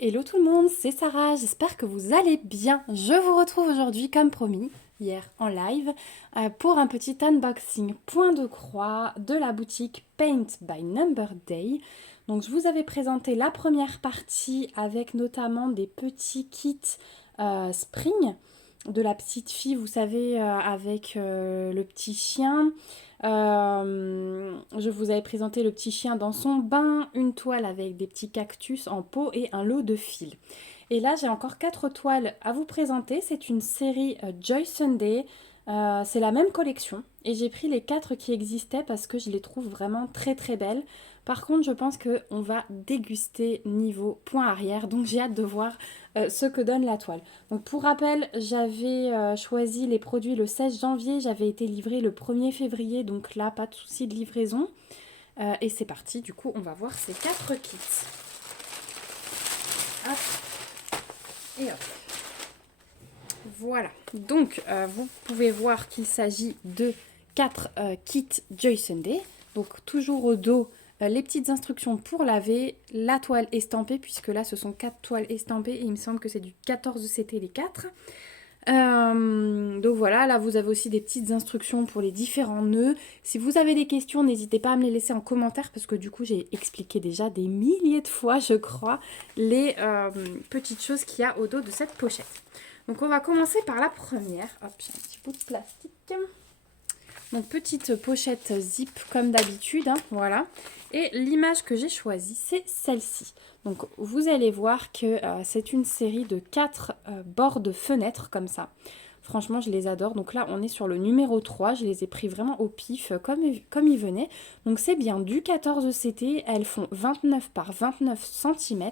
Hello tout le monde, c'est Sarah, j'espère que vous allez bien. Je vous retrouve aujourd'hui comme promis, hier en live, pour un petit unboxing point de croix de la boutique Paint by Number Day. Donc je vous avais présenté la première partie avec notamment des petits kits Spring de la petite fille, vous savez, avec le petit chien. Je vous avais présenté le petit chien dans son bain, une toile avec des petits cactus en pot et un lot de fils. Et là, j'ai encore 4 toiles à vous présenter. C'est une série Joy Sunday. C'est la même collection. Et j'ai pris les 4 qui existaient parce que je les trouve vraiment très très belles. Par contre, je pense qu'on va déguster niveau point arrière. Donc j'ai hâte de voir ce que donne la toile. Donc pour rappel, j'avais choisi les produits le 16 janvier. J'avais été livrée le 1er février. Donc là, pas de souci de livraison. Et c'est parti. Du coup, on va voir ces 4 kits. Hop. Et hop. Voilà, donc vous pouvez voir qu'il s'agit de 4 kits Joy Sunday. Donc toujours au dos, les petites instructions pour laver, la toile estampée, puisque là ce sont 4 toiles estampées et il me semble que c'est du 14 CT les 4. Donc voilà, là vous avez aussi des petites instructions pour les différents nœuds. Si vous avez des questions, n'hésitez pas à me les laisser en commentaire parce que du coup j'ai expliqué déjà des milliers de fois, je crois, les petites choses qu'il y a au dos de cette pochette. Donc on va commencer par la première. Hop, j'ai un petit bout de plastique. Donc petite pochette zip comme d'habitude, hein, voilà. Et l'image que j'ai choisie, c'est celle-ci. Donc vous allez voir que c'est une série de 4 bords de fenêtres comme ça. Franchement, je les adore. Donc là, on est sur le numéro 3. Je les ai pris vraiment au pif, comme ils venaient. Donc c'est bien du 14 CT. Elles font 29 par 29 cm.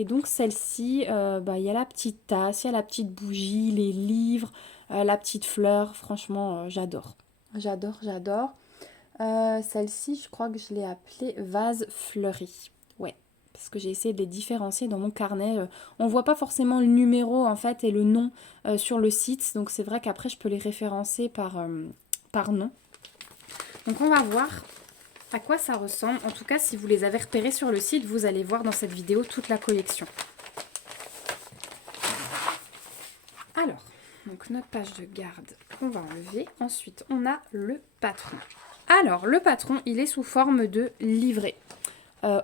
Et donc celle-ci, il y a la petite tasse, il y a la petite bougie, les livres, la petite fleur. Franchement, j'adore. J'adore, j'adore. Celle-ci, je crois que je l'ai appelée vase fleuri. Ouais, parce que j'ai essayé de les différencier dans mon carnet. On voit pas forcément le numéro en fait et le nom sur le site. Donc c'est vrai qu'après, je peux les référencer par nom. Donc on va voir à quoi ça ressemble. En tout cas, si vous les avez repérés sur le site, vous allez voir dans cette vidéo toute la collection. Alors, donc notre page de garde, on va enlever. Ensuite, on a le patron. Alors, le patron, il est sous forme de livret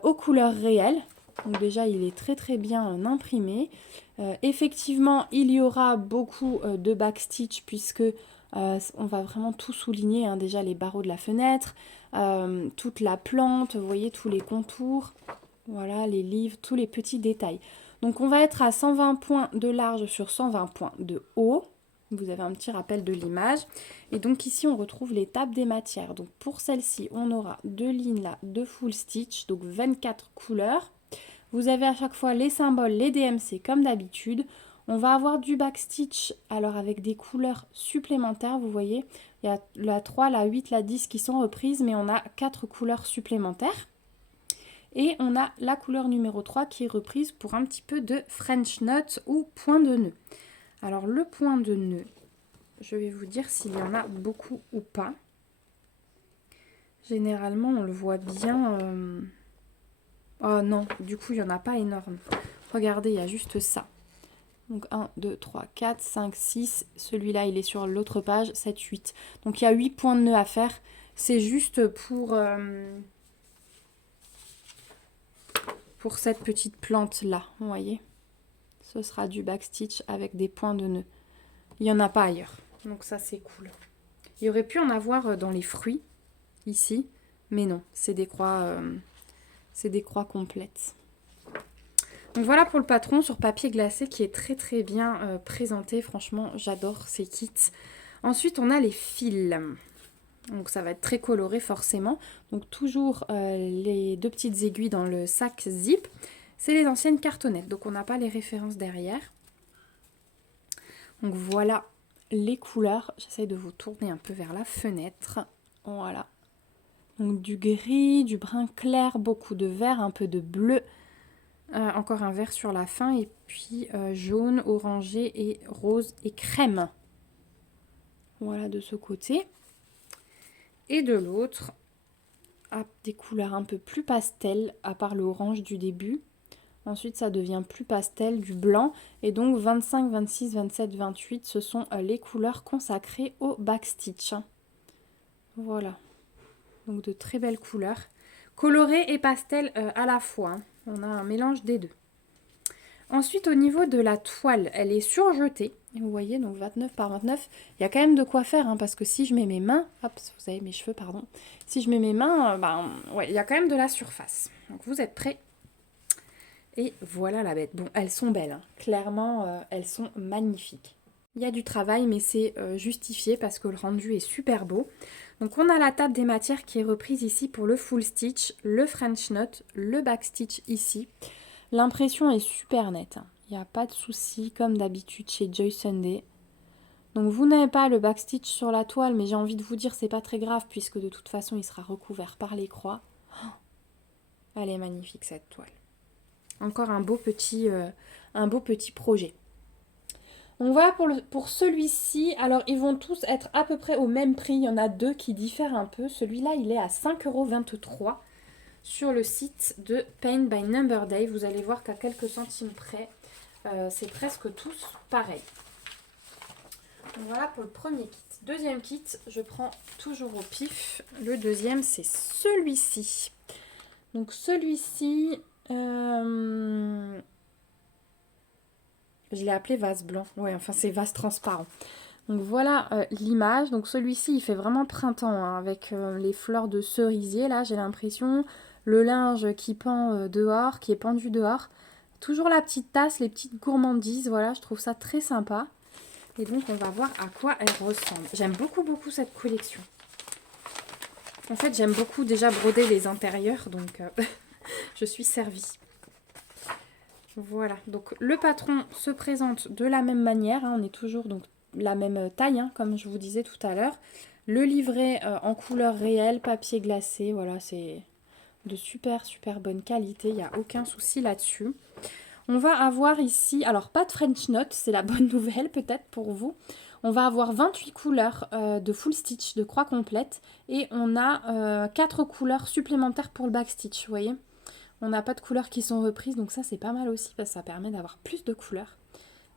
aux couleurs réelles. Donc déjà, il est très très bien imprimé. Effectivement, il y aura beaucoup de backstitch puisque on va vraiment tout souligner. Hein, déjà les barreaux de la fenêtre, toute la plante, vous voyez tous les contours. Voilà, les livres, tous les petits détails. Donc on va être à 120 points de large sur 120 points de haut. Vous avez un petit rappel de l'image. Et donc ici, on retrouve les tables des matières. Donc pour celle-ci, on aura 2 lignes là de full stitch, donc 24 couleurs. Vous avez à chaque fois les symboles, les DMC comme d'habitude. On va avoir du backstitch, alors avec des couleurs supplémentaires, vous voyez. Il y a la 3, la 8, la 10 qui sont reprises, mais on a 4 couleurs supplémentaires. Et on a la couleur numéro 3 qui est reprise pour un petit peu de French knot ou point de nœud. Alors le point de nœud, je vais vous dire s'il y en a beaucoup ou pas. Généralement, on le voit bien. Oh non, du coup, il n'y en a pas énorme. Regardez, il y a juste ça. Donc 1, 2, 3, 4, 5, 6. Celui-là, il est sur l'autre page, 7, 8. Donc il y a 8 points de nœud à faire. C'est juste pour cette petite plante-là, vous voyez. Ce sera du backstitch avec des points de nœud. Il n'y en a pas ailleurs. Donc ça, c'est cool. Il y aurait pu en avoir dans les fruits, ici. Mais non, c'est des croix complètes. Donc voilà pour le patron sur papier glacé qui est très très bien présenté. Franchement, j'adore ces kits. Ensuite, on a les fils. Donc ça va être très coloré forcément. Donc toujours les 2 petites aiguilles dans le sac zip. C'est les anciennes cartonnettes. Donc on n'a pas les références derrière. Donc voilà les couleurs. J'essaye de vous tourner un peu vers la fenêtre. Voilà. Donc du gris, du brun clair, beaucoup de vert, un peu de bleu. Encore un vert sur la fin et puis jaune, orangé et rose et crème. Voilà de ce côté. Et de l'autre, des couleurs un peu plus pastel, à part le orange du début. Ensuite, ça devient plus pastel, du blanc. Et donc, 25, 26, 27, 28, ce sont les couleurs consacrées au backstitch. Voilà. Donc, de très belles couleurs. Colorées et pastel à la fois. Hein. On a un mélange des deux. Ensuite, au niveau de la toile, elle est surjetée. Et vous voyez, donc 29 par 29. Il y a quand même de quoi faire, hein, parce que si je mets mes mains... Hop, vous avez mes cheveux, pardon. Si je mets mes mains, ouais, il y a quand même de la surface. Donc, vous êtes prêts? Et voilà la bête. Bon, elles sont belles. Hein. Clairement, elles sont magnifiques. Il y a du travail, mais c'est justifié parce que le rendu est super beau. Donc on a la table des matières qui est reprise ici pour le full stitch, le French knot, le back stitch ici. L'impression est super nette. Hein. Il n'y a pas de souci, comme d'habitude chez Joy Sunday. Donc vous n'avez pas le back stitch sur la toile, mais j'ai envie de vous dire c'est pas très grave puisque de toute façon il sera recouvert par les croix. Oh, elle est magnifique cette toile. Encore un beau petit projet. Donc voilà pour celui-ci. Alors ils vont tous être à peu près au même prix. Il y en a deux qui diffèrent un peu. Celui-là il est à 5,23 € sur le site de Paint by Number Day. Vous allez voir qu'à quelques centimes près, c'est presque tous pareil. Donc voilà pour le premier kit. Deuxième kit, je prends toujours au pif. Le deuxième c'est celui-ci. Donc celui-ci... je l'ai appelé vase blanc. Ouais, enfin c'est vase transparent. Donc voilà l'image. Donc celui-ci, il fait vraiment printemps hein, avec les fleurs de cerisier. Là, j'ai l'impression. Le linge qui pend dehors, qui est pendu dehors. Toujours la petite tasse, les petites gourmandises. Voilà, je trouve ça très sympa. Et donc, on va voir à quoi elle ressemble. J'aime beaucoup, beaucoup cette collection. En fait, j'aime beaucoup déjà broder les intérieurs. Donc... je suis servie. Voilà, donc le patron se présente de la même manière, hein, on est toujours donc la même taille, hein, comme je vous disais tout à l'heure. Le livret en couleur réelle, papier glacé, voilà, c'est de super bonne qualité, il n'y a aucun souci là-dessus. On va avoir ici, alors pas de French knot, c'est la bonne nouvelle peut-être pour vous. On va avoir 28 couleurs de full stitch, de croix complète, et on a 4 couleurs supplémentaires pour le back stitch, vous voyez. On n'a pas de couleurs qui sont reprises, donc ça c'est pas mal aussi parce que ça permet d'avoir plus de couleurs.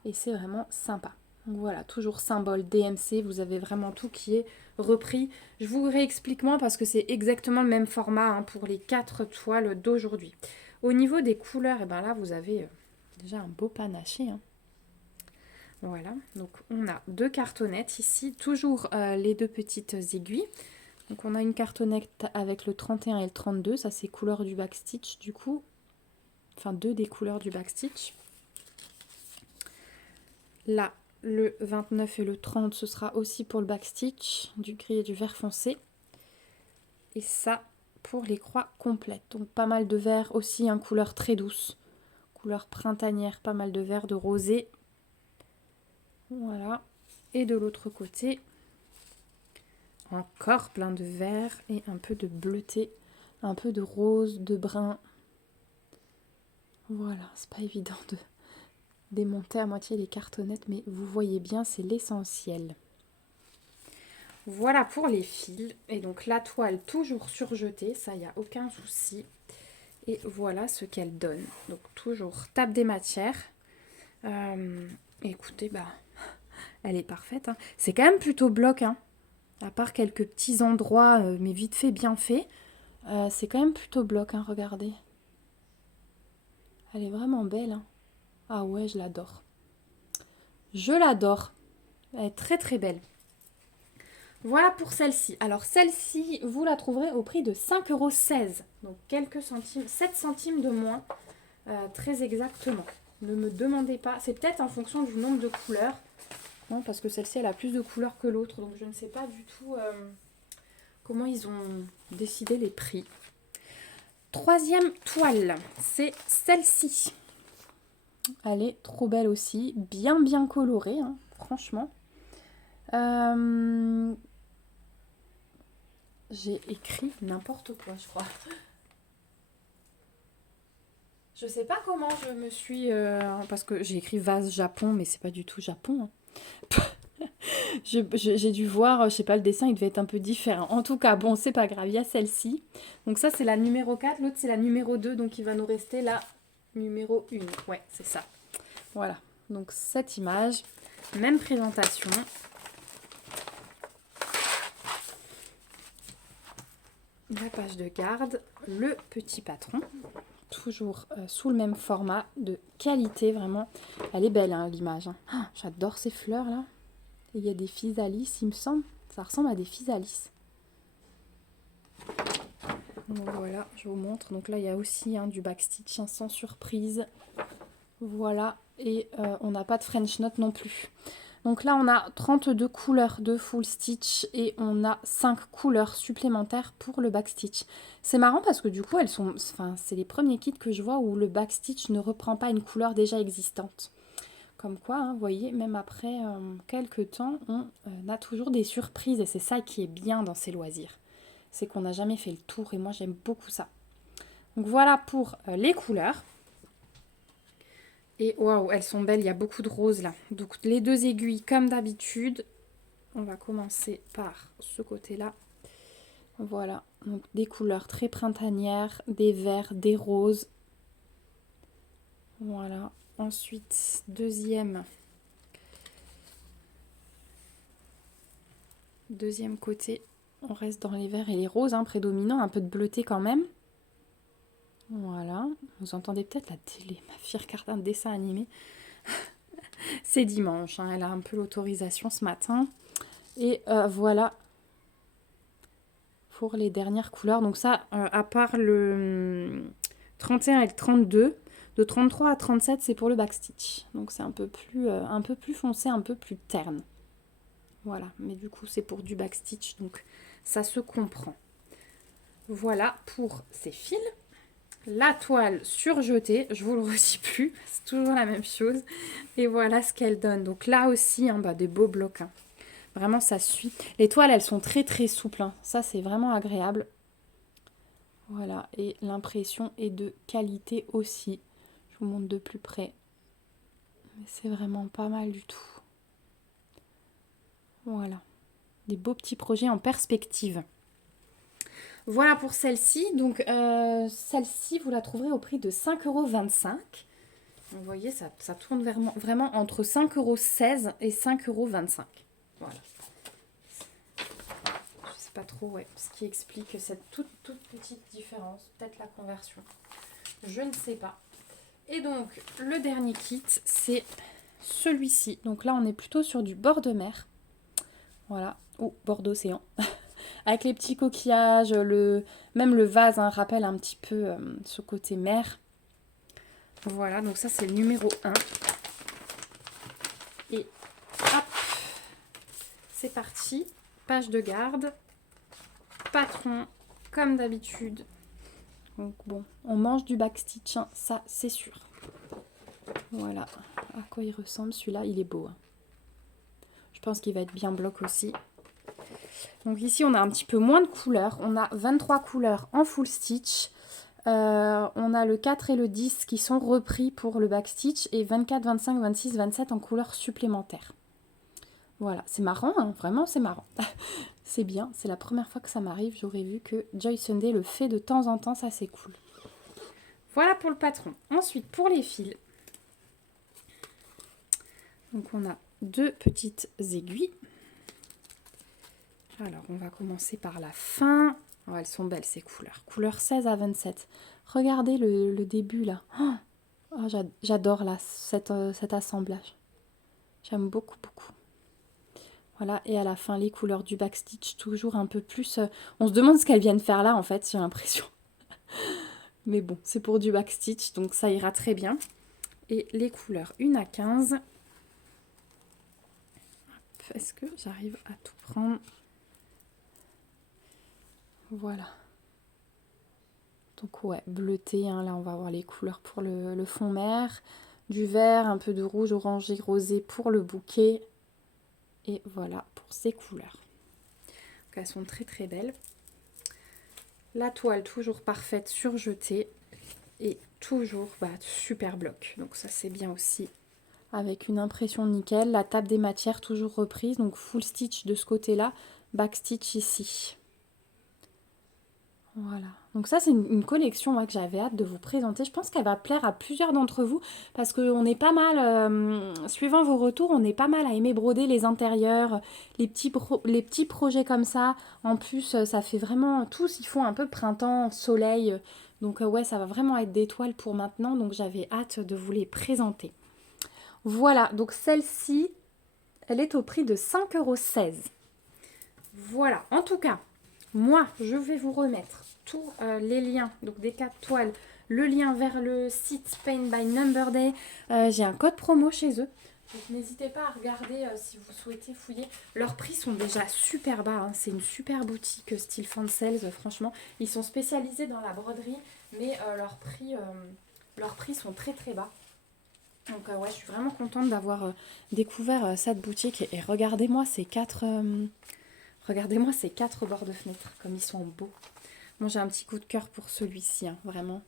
Et c'est vraiment sympa. Donc voilà, toujours symbole DMC, vous avez vraiment tout qui est repris. Je vous réexplique moins parce que c'est exactement le même format hein, pour les 4 toiles d'aujourd'hui. Au niveau des couleurs, et ben là vous avez déjà un beau panaché. Hein. Voilà, donc on a 2 cartonnettes ici, toujours les 2 petites aiguilles. Donc on a une cartonnette avec le 31 et le 32, ça c'est couleur du backstitch du coup. Enfin 2 des couleurs du backstitch. Là, le 29 et le 30, ce sera aussi pour le backstitch, du gris et du vert foncé. Et ça pour les croix complètes. Donc pas mal de vert aussi, hein, couleur très douce. Couleur printanière, pas mal de vert, de rosé. Voilà. Et de l'autre côté... encore plein de vert et un peu de bleuté, un peu de rose, de brun. Voilà, c'est pas évident de démonter à moitié les cartonnettes, mais vous voyez bien, c'est l'essentiel. Voilà pour les fils. Et donc la toile toujours surjetée, ça, il n'y a aucun souci. Et voilà ce qu'elle donne. Donc toujours table des matières. Écoutez, elle est parfaite. Hein. C'est quand même plutôt bloc, hein. À part quelques petits endroits, mais vite fait, bien fait. C'est quand même plutôt bloc, hein, regardez. Elle est vraiment belle. Hein. Ah ouais, je l'adore. Je l'adore. Elle est très belle. Voilà pour celle-ci. Alors celle-ci, vous la trouverez au prix de 5,16 €. Donc quelques centimes, 7 centimes de moins, très exactement. Ne me demandez pas. C'est peut-être en fonction du nombre de couleurs. Non, parce que celle-ci, elle a plus de couleurs que l'autre. Donc, je ne sais pas du tout comment ils ont décidé les prix. Troisième toile, c'est celle-ci. Elle est trop belle aussi. Bien colorée, hein, franchement. J'ai écrit n'importe quoi, je crois. Je sais pas comment je me suis... parce que j'ai écrit vase Japon, mais c'est pas du tout Japon. Hein. J'ai dû voir, je sais pas, le dessin, il devait être un peu différent. En tout cas, bon, c'est pas grave, il y a celle-ci. Donc ça, c'est la numéro 4, l'autre, c'est la numéro 2, donc il va nous rester la numéro 1. Ouais, c'est ça. Voilà, donc cette image, même présentation. La page de garde, le petit patron, toujours sous le même format, de qualité vraiment. Elle est belle hein, l'image. Hein. Oh, j'adore ces fleurs là. Il y a des physalis, il me semble. Ça ressemble à des physalis. Donc voilà, je vous montre. Donc là, il y a aussi hein, du backstitch hein, sans surprise. Voilà, et on n'a pas de French knot non plus. Donc là, on a 32 couleurs de full stitch et on a 5 couleurs supplémentaires pour le backstitch. C'est marrant parce que du coup, elles sont, enfin, c'est les premiers kits que je vois où le backstitch ne reprend pas une couleur déjà existante. Comme quoi, hein, vous voyez, même après quelques temps, on a toujours des surprises et c'est ça qui est bien dans ces loisirs. C'est qu'on n'a jamais fait le tour et moi, j'aime beaucoup ça. Donc voilà pour les couleurs. Et waouh, elles sont belles, il y a beaucoup de roses là. Donc les 2 aiguilles comme d'habitude. On va commencer par ce côté-là. Voilà, donc des couleurs très printanières, des verts, des roses. Voilà, ensuite deuxième côté, on reste dans les verts et les roses, hein, prédominant, un peu de bleuté quand même. Voilà, vous entendez peut-être la télé, ma fille regarde un dessin animé. C'est dimanche, hein, elle a un peu l'autorisation ce matin. Et voilà pour les dernières couleurs. Donc ça, à part le 31 et le 32, de 33 à 37, c'est pour le backstitch. Donc c'est un peu plus foncé, un peu plus terne. Voilà, mais du coup c'est pour du backstitch, donc ça se comprend. Voilà pour ces fils. La toile surjetée, je vous le redis plus, c'est toujours la même chose. Et voilà ce qu'elle donne. Donc là aussi, hein, des beaux blocs. Hein. Vraiment, ça suit. Les toiles, elles sont très très souples. Hein. Ça, c'est vraiment agréable. Voilà, et l'impression est de qualité aussi. Je vous montre de plus près. Mais c'est vraiment pas mal du tout. Voilà, des beaux petits projets en perspective. Voilà pour celle-ci. Donc, celle-ci, vous la trouverez au prix de 5,25 €. Vous voyez, ça tourne vraiment entre 5,16 € et 5,25 €. Voilà. Je sais pas trop ce qui explique cette toute petite différence. Peut-être la conversion. Je ne sais pas. Et donc, le dernier kit, c'est celui-ci. Donc là, on est plutôt sur du bord de mer. Voilà. Ou bord d'océan. Avec les petits coquillages, même le vase hein, rappelle un petit peu ce côté mer. Voilà, donc ça c'est le numéro 1. Et hop, c'est parti. Page de garde. Patron, comme d'habitude. Donc bon, on mange du backstitch, hein, ça c'est sûr. Voilà, à quoi il ressemble celui-là, il est beau. Hein. Je pense qu'il va être bien bloc aussi. Donc ici, on a un petit peu moins de couleurs. On a 23 couleurs en full stitch. On a le 4 et le 10 qui sont repris pour le backstitch. Et 24, 25, 26, 27 en couleurs supplémentaires. Voilà, c'est marrant, hein, vraiment c'est marrant. C'est bien, c'est la première fois que ça m'arrive. J'aurais vu que Joy Sunday le fait de temps en temps, ça c'est cool. Voilà pour le patron. Ensuite, pour les fils. Donc on a 2 petites aiguilles. Alors, on va commencer par la fin. Oh, elles sont belles, ces couleurs. Couleur 16 à 27. Regardez le début, là. Oh, j'adore là, cet assemblage. J'aime beaucoup, beaucoup. Voilà, et à la fin, les couleurs du backstitch, toujours un peu plus... on se demande ce qu'elles viennent faire là, en fait, j'ai l'impression. Mais bon, c'est pour du backstitch, donc ça ira très bien. Et les couleurs 1 à 15. Est-ce que j'arrive à tout prendre ? Voilà. Donc ouais, bleuté, hein, là on va avoir les couleurs pour le fond mer, du vert, un peu de rouge, orangé, rosé pour le bouquet. Et voilà pour ces couleurs. Donc elles sont très très belles. La toile toujours parfaite, surjetée. Et toujours super bloc. Donc ça c'est bien aussi. Avec une impression nickel. La table des matières toujours reprise. Donc full stitch de ce côté-là. Back stitch ici. Voilà, donc ça c'est une collection que j'avais hâte de vous présenter. Je pense qu'elle va plaire à plusieurs d'entre vous parce qu'on est pas mal, suivant vos retours, on est pas mal à aimer broder les intérieurs, les petits projets comme ça. En plus, ça fait vraiment, tous ils font un peu printemps, soleil. Donc ouais, ça va vraiment être des toiles pour maintenant, donc j'avais hâte de vous les présenter. Voilà, donc celle-ci, elle est au prix de 5,16 €. Voilà, en tout cas, moi, je vais vous remettre tous les liens, donc des 4 toiles, le lien vers le site Paint by Number Day. J'ai un code promo chez eux. Donc n'hésitez pas à regarder si vous souhaitez fouiller. Leurs prix sont déjà super bas. Hein. C'est une super boutique style fan sales, franchement. Ils sont spécialisés dans la broderie, mais leurs prix sont très très bas. Donc ouais, je suis vraiment contente d'avoir découvert cette boutique. Et regardez-moi ces regardez-moi ces 4 bords de fenêtre, comme ils sont beaux. Bon, j'ai un petit coup de cœur pour celui-ci, hein, vraiment.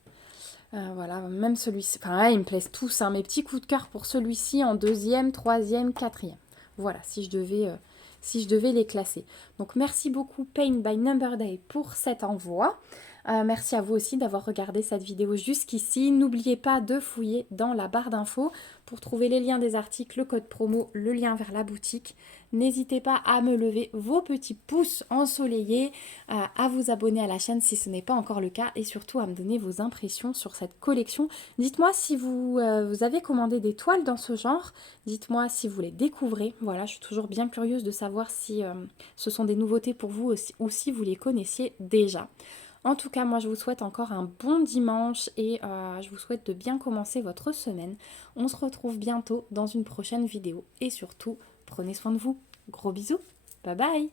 Voilà, même celui-ci. Enfin, ouais, ils me plaisent tous, hein, mes petits coups de cœur pour celui-ci en deuxième, troisième, quatrième. Voilà, si je devais les classer. Donc, merci beaucoup Paint by Number Day pour cet envoi. Merci à vous aussi d'avoir regardé cette vidéo jusqu'ici. N'oubliez pas de fouiller dans la barre d'infos pour trouver les liens des articles, le code promo, le lien vers la boutique. N'hésitez pas à me lever vos petits pouces ensoleillés, à vous abonner à la chaîne si ce n'est pas encore le cas et surtout à me donner vos impressions sur cette collection. Dites-moi si vous avez commandé des toiles dans ce genre. Dites-moi si vous les découvrez. Voilà, je suis toujours bien curieuse de savoir si ce sont des nouveautés pour vous aussi, ou si vous les connaissiez déjà. En tout cas, moi je vous souhaite encore un bon dimanche et je vous souhaite de bien commencer votre semaine. On se retrouve bientôt dans une prochaine vidéo et surtout, prenez soin de vous. Gros bisous, bye bye!